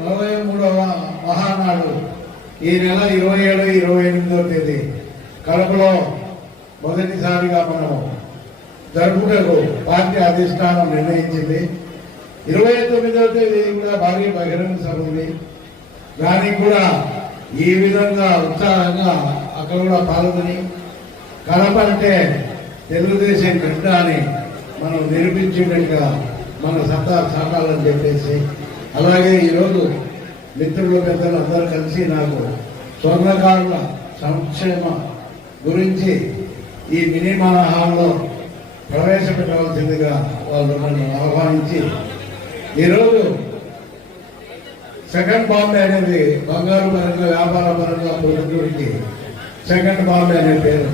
43వ మహానాడు ఈ నెల 27, 28వ తేదీ కడపలో మొదటిసారిగా మనం జరుపుటకు పార్టీ అధిష్టానం నిర్ణయించింది. 29వ తేదీ కూడా భారీ బహిరంగ సభ ఉంది. దానికి కూడా ఈ విధంగా ఉత్సాహంగా అక్కడ కూడా పాల్గొని కడప అంటే తెలుగుదేశం గడ్డ అని మనం నిరూపించేటట్టుగా మన సత్తా సాగాలని చెప్పేసి, అలాగే ఈరోజు మిత్రులు పెద్దలు అందరూ కలిసి నాకు స్వర్ణకారుల సంక్షేమ గురించి ఈ మినీ మన హాల్లో ప్రవేశపెట్టవలసిందిగా వాళ్ళు నన్ను ఆహ్వానించి, ఈరోజు సెకండ్ బాంబే అనేది బంగారు పరంగా వ్యాపార పరంగా పొందుడికి సెకండ్ బాంబే అనే పేరు.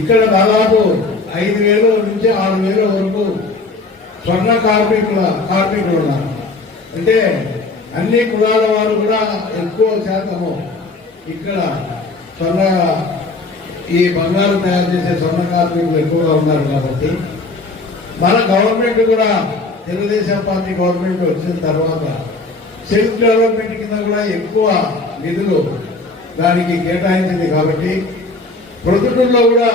ఇక్కడ దాదాపు 5,000 నుంచి 6,000 వరకు స్వర్ణ కార్మికులు ఉన్నారు. అంటే అన్ని కులాల వారు కూడా ఎక్కువ శాతము ఇక్కడ ఈ బంగారు తయారు చేసే స్వర్ణ కార్మికులు ఎక్కువగా ఉన్నారు. కాబట్టి మన గవర్నమెంట్ కూడా తెలుగుదేశం పార్టీ గవర్నమెంట్ వచ్చిన తర్వాత సెల్ఫ్ డెవలప్మెంట్ కింద కూడా ఎక్కువ నిధులు దానికి కేటాయించింది. కాబట్టి ప్రొద్దుటూరులో కూడా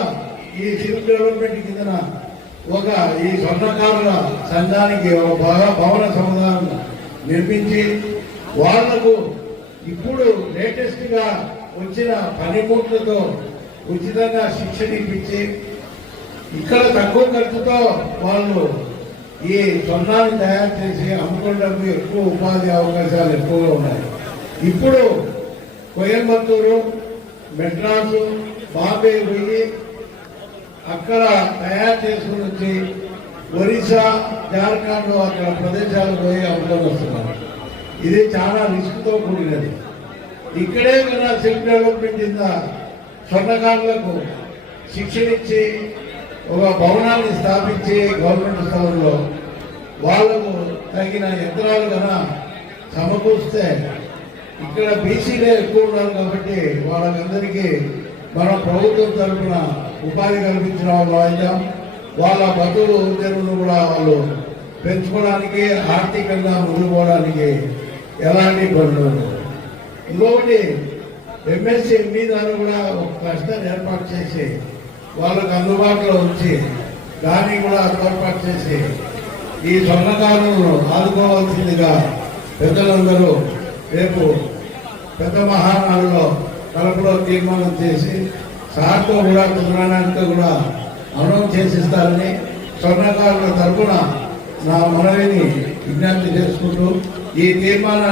ఈ సెల్ఫ్ డెవలప్మెంట్ కింద ఈ స్వర్ణకారుల సంఘానికి ఒక భవన సముదాయం నిర్మించి వాళ్లకు ఇప్పుడు లేటెస్ట్ గా వచ్చిన పనిముట్లతో ఉచితంగా శిక్షణ ఇప్పించి ఇక్కడ తక్కువ ఖర్చుతో వాళ్ళు ఈ స్వర్ణాన్ని తయారు చేసి అమ్ముకోవడానికి ఎక్కువ ఉపాధి అవకాశాలు ఎక్కువగా ఉన్నాయి. ఇప్పుడు కోయంబత్తూరు, మెడ్రాసు, బాంబే పోయి అక్కడ తయారు చేసుకుని వచ్చి ఒరిస్సా, జార్ఖండ్ అక్కడ ప్రదేశాలకు పోయి అమ్ముకొని వస్తున్నారు. ఇది చాలా రిస్క్తో కూడినది. ఇక్కడే కన్నా సెల్ఫ్ డెవలప్మెంట్ కింద స్వర్ణకారులకు శిక్షణ ఇచ్చి ఒక భవనాన్ని స్థాపించి గవర్నమెంట్ స్థలంలో వాళ్లకు తగిన యంత్రాలు కన్నా సమకూర్స్తే, ఇక్కడ బీసీలే ఎక్కువ ఉన్నారు కాబట్టి వాళ్ళకందరికీ మన ప్రభుత్వం తరఫున ఉపాధి కల్పించిన వాళ్ళు అయినాం. వాళ్ళ బతులు తెరువును కూడా వాళ్ళు పెంచుకోవడానికి, ఆర్థికంగా ముందుకు పోవడానికి ఎలాంటి పనులు. ఇంకొకటి ఎంఎస్సీ ఎంఈదారు కూడా ఒక క్లస్టర్ ఏర్పాటు చేసి వాళ్ళకు అందుబాటులో ఉంచి దాన్ని కూడా ఏర్పాటు చేసి ఈ స్వర్ణకారులను ఆదుకోవాల్సిందిగా పెద్దలందరూ రేపు పెద్ద మహానాడులో కడపలో తీర్మానం చేసి సార్తో కూడా కుమారానికి కూడా అనౌన్స్ చేసిస్తారని స్వర్ణకారుల తరఫున నా మనవిని విజ్ఞప్తి చేసుకుంటూ ఈ తీర్మానాన్ని